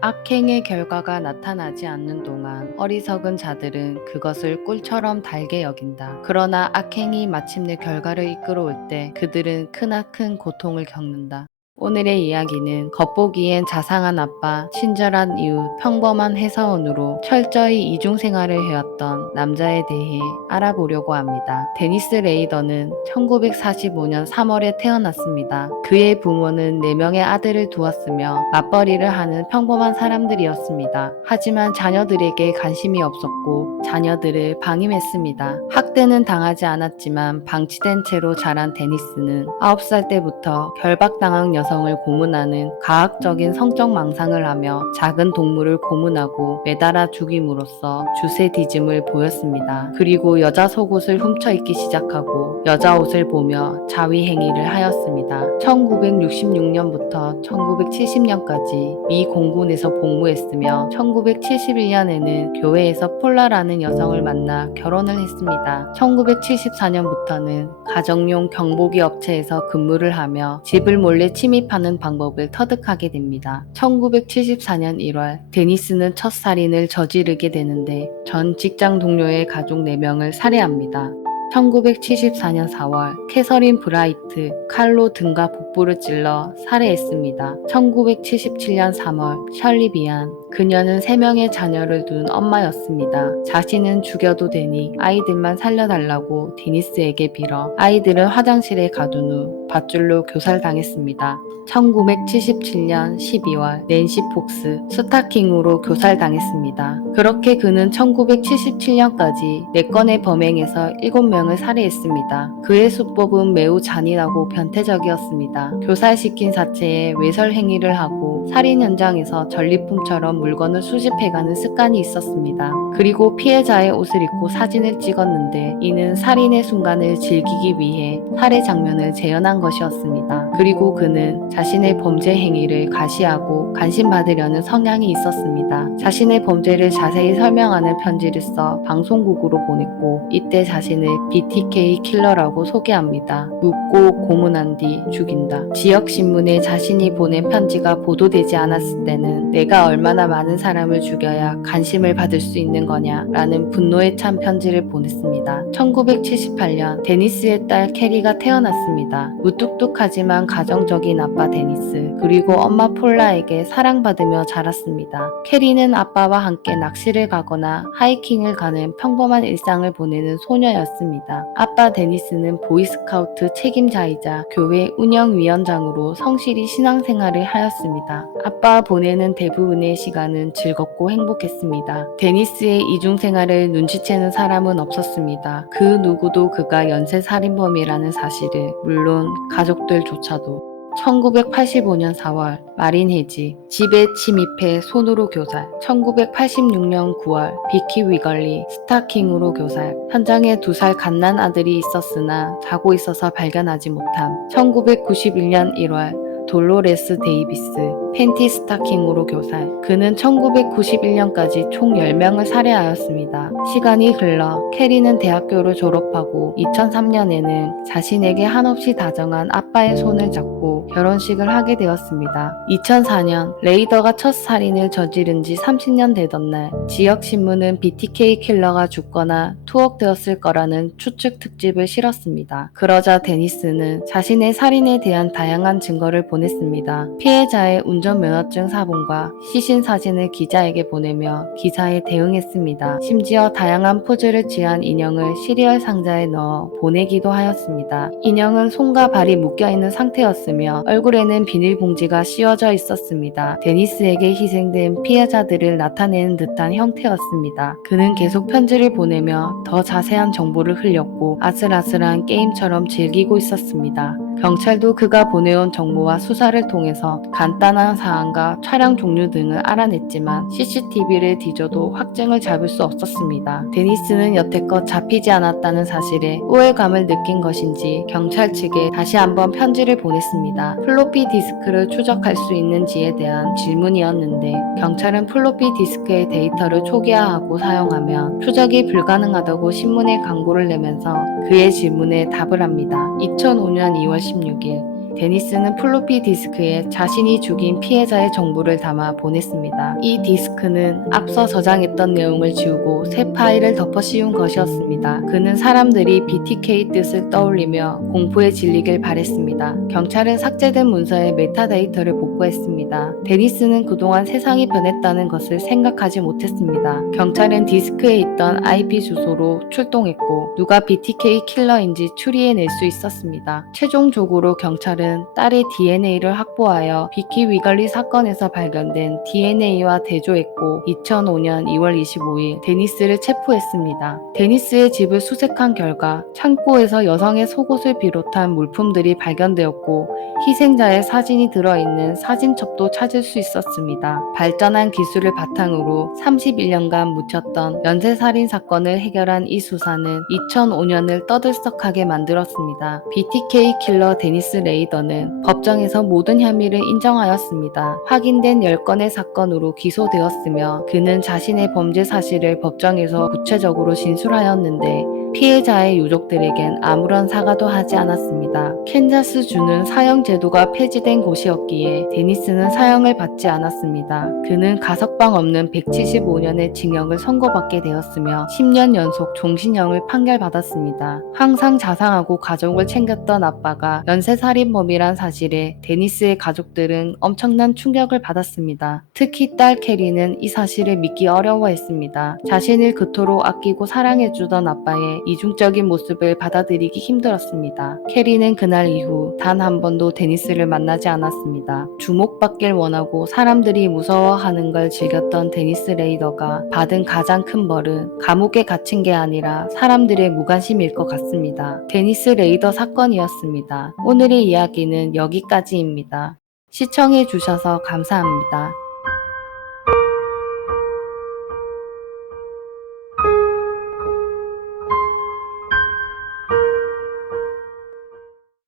악행의 결과가 나타나지 않는 동안 어리석은 자들은 그것을 꿀처럼 달게 여긴다. 그러나 악행이 마침내 결과를 이끌어올 때 그들은 크나큰 고통을 겪는다. 오늘의 이야기는 겉보기엔 자상한 아빠, 친절한 이웃, 평범한 회사원으로 철저히 이중생활을 해왔던 남자에 대해 알아보려고 합니다. 데니스 레이더는 1945년 3월에 태어났습니다. 그의 부모는 4명의 아들을 두었으며 맞벌이를 하는 평범한 사람들이었습니다. 하지만 자녀들에게 관심이 없었고 자녀들을 방임했습니다. 학대는 당하지 않았지만 방치된 채로 자란 데니스는 9살 때부터 결박당한 여성을 고문하는 가학적인 성적 망상을 하며 작은 동물을 고문하고 매달아 죽임으로써 주세디즘을 보였습니다. 그리고 여자 속옷을 훔쳐 입기 시작하고 여자 옷을 보며 자위행위를 하였습니다. 1966년부터 1970년까지 미 공군에서 복무했으며 1971년에는 교회에서 폴라라는 여성을 만나 결혼을 했습니다. 1974년부터는 가정용 경보기 업체에서 근무를 하며 집을 몰래 침입하는 방법을 터득하게 됩니다. 1974년 1월 데니스는 첫 살인을 저지르게 되는데 전 직장 동료의 가족 4명을 살해합니다. 1974년 4월 캐서린 브라이트 칼로 등과 복부를 찔러 살해했습니다. 1977년 3월 셜리 비안 그녀는 3명의 자녀를 둔 엄마였습니다. 자신은 죽여도 되니 아이들만 살려달라고 데니스에게 빌어 아이들은 화장실에 가둔 후 밧줄로 교살당했습니다. 1977년 12월 낸시 폭스 스타킹으로 교살당했습니다. 그렇게 그는 1977년까지 4건의 범행에서 7명을 살해했습니다. 그의 수법은 매우 잔인하고 변태적이었습니다. 교살시킨 사체에 외설 행위를 하고 살인 현장에서 전리품처럼 물건을 수집해가는 습관이 있었습니다. 그리고 피해자의 옷을 입고 사진을 찍었는데 이는 살인의 순간을 즐기기 위해 살해 장면을 재현한 것이었습니다. 그리고 그는 자신의 범죄 행위를 과시하고 관심받으려는 성향이 있었습니다. 자신의 범죄를 자세히 설명하는 편지를 써 방송국으로 보냈고 이때 자신을 BTK 킬러라고 소개합니다. 묻고 고문한 뒤 죽인다. 지역신문에 자신이 보낸 편지가 보도되지 않았을 때는 내가 얼마나 많은 사람을 죽여야 관심을 받을 수 있는 거냐 라는 분노에 찬 편지를 보냈습니다. 1978년 데니스의 딸 캐리가 태어났습니다. 무뚝뚝하지만 가정적인 아빠 데니스 그리고 엄마 폴라에게 사랑받으며 자랐습니다. 캐리는 아빠와 함께 낚시를 가거나 하이킹을 가는 평범한 일상을 보내는 소녀였습니다. 아빠 데니스는 보이스카우트 책임자이자 교회 운영위원장으로 성실히 신앙생활을 하였습니다. 아빠와 보내는 대부분의 시간은 즐겁고 행복했습니다. 데니스의 이중생활을 눈치채는 사람은 없었습니다. 그 누구도 그가 연쇄살인범이라는 사실을, 물론 가족들조차도. 1985년 4월 마린 헤지 집에 침입해 손으로 교살. 1986년 9월 비키 위걸리 스타킹으로 교살. 현장에 2살 갓난 아들이 있었으나 자고 있어서 발견하지 못함. 1991년 1월 돌로레스 데이비스 팬티 스타킹으로 교살. 그는 1991년까지 총 10명을 살해하였습니다. 시간이 흘러 캐리는 대학교를 졸업하고 2003년에는 자신에게 한없이 다정한 아빠의 손을 잡고 결혼식을 하게 되었습니다. 2004년 레이더가 첫 살인을 저지른 지 30년 되던 날 지역신문은 BTK 킬러가 죽거나 투옥되었을 거라는 추측 특집을 실었습니다. 그러자 데니스는 자신의 살인에 대한 다양한 증거를 보냈습니다. 피해자의 운전면허증 사본과 시신 사진을 기자에게 보내며 기사에 대응했습니다. 심지어 다양한 포즈를 취한 인형을 시리얼 상자에 넣어 보내기도 하였습니다. 인형은 손과 발이 묶여있는 상태였으며 얼굴에는 비닐봉지가 씌워져 있었습니다. 데니스에게 희생된 피해자들을 나타내는 듯한 형태였습니다. 그는 계속 편지를 보내며 더 자세한 정보를 흘렸고 아슬아슬한 게임처럼 즐기고 있었습니다. 경찰도 그가 보내온 정보와 수사를 통해서 간단한 사안과 차량 종류 등을 알아냈지만 CCTV를 뒤져도 확증을 잡을 수 없었습니다. 데니스는 여태껏 잡히지 않았다는 사실에 우월감을 느낀 것인지 경찰 측에 다시 한번 편지를 보냈습니다. 플로피 디스크를 추적할 수 있는지에 대한 질문이었는데 경찰은 플로피 디스크의 데이터를 초기화하고 사용하면 추적이 불가능하다고 신문에 광고를 내면서 그의 질문에 답을 합니다. 2005년 2월 16일 데니스는 플로피 디스크에 자신이 죽인 피해자의 정보를 담아 보냈습니다. 이 디스크는 앞서 저장했던 내용을 지우고 새 파일을 덮어 씌운 것이었습니다. 그는 사람들이 BTK 뜻을 떠올리며 공포에 질리길 바랬습니다. 경찰은 삭제된 문서의 메타데이터를 복구했습니다. 데니스는 그동안 세상이 변했다는 것을 생각하지 못했습니다. 경찰은 디스크에 있던 IP 주소로 출동했고 누가 BTK 킬러인지 추리해낼 수 있었습니다. 최종적으로 경찰은 딸의 DNA를 확보하여 비키 위걸리 사건에서 발견된 DNA와 대조했고 2005년 2월 25일 데니스를 체포했습니다. 데니스의 집을 수색한 결과 창고에서 여성의 속옷을 비롯한 물품들이 발견되었고 희생자의 사진이 들어있는 사진첩도 찾을 수 있었습니다. 발전한 기술을 바탕으로 31년간 묻혔던 연쇄살인 사건을 해결한 이 수사는 2005년을 떠들썩하게 만들었습니다. BTK 킬러 데니스 레이더는 법정에서 모든 혐의를 인정하였습니다. 확인된 10건의 사건으로 기소되었으며 그는 자신의 범죄 사실을 법정에서 구체적으로 진술하였는데 피해자의 유족들에겐 아무런 사과도 하지 않았습니다. 캔자스주는 사형 제도가 폐지된 곳이었기에 데니스는 사형을 받지 않았습니다. 그는 가석방 없는 175년의 징역을 선고받게 되었으며 10년 연속 종신형을 판결받았습니다. 항상 자상하고 가족을 챙겼던 아빠가 연쇄살인범이란 사실에 데니스의 가족들은 엄청난 충격을 받았습니다. 특히 딸 캐리는 이 사실을 믿기 어려워했습니다. 자신을 그토록 아끼고 사랑해주던 아빠의 이중적인 모습을 받아들이기 힘들었습니다. 캐리는 그날 이후 단 한 번도 데니스를 만나지 않았습니다. 주목받길 원하고 사람들이 무서워하는 걸 즐겼던 데니스 레이더가 받은 가장 큰 벌은 감옥에 갇힌 게 아니라 사람들의 무관심일 것 같습니다. 데니스 레이더 사건이었습니다. 오늘의 이야기는 여기까지입니다. 시청해주셔서 감사합니다.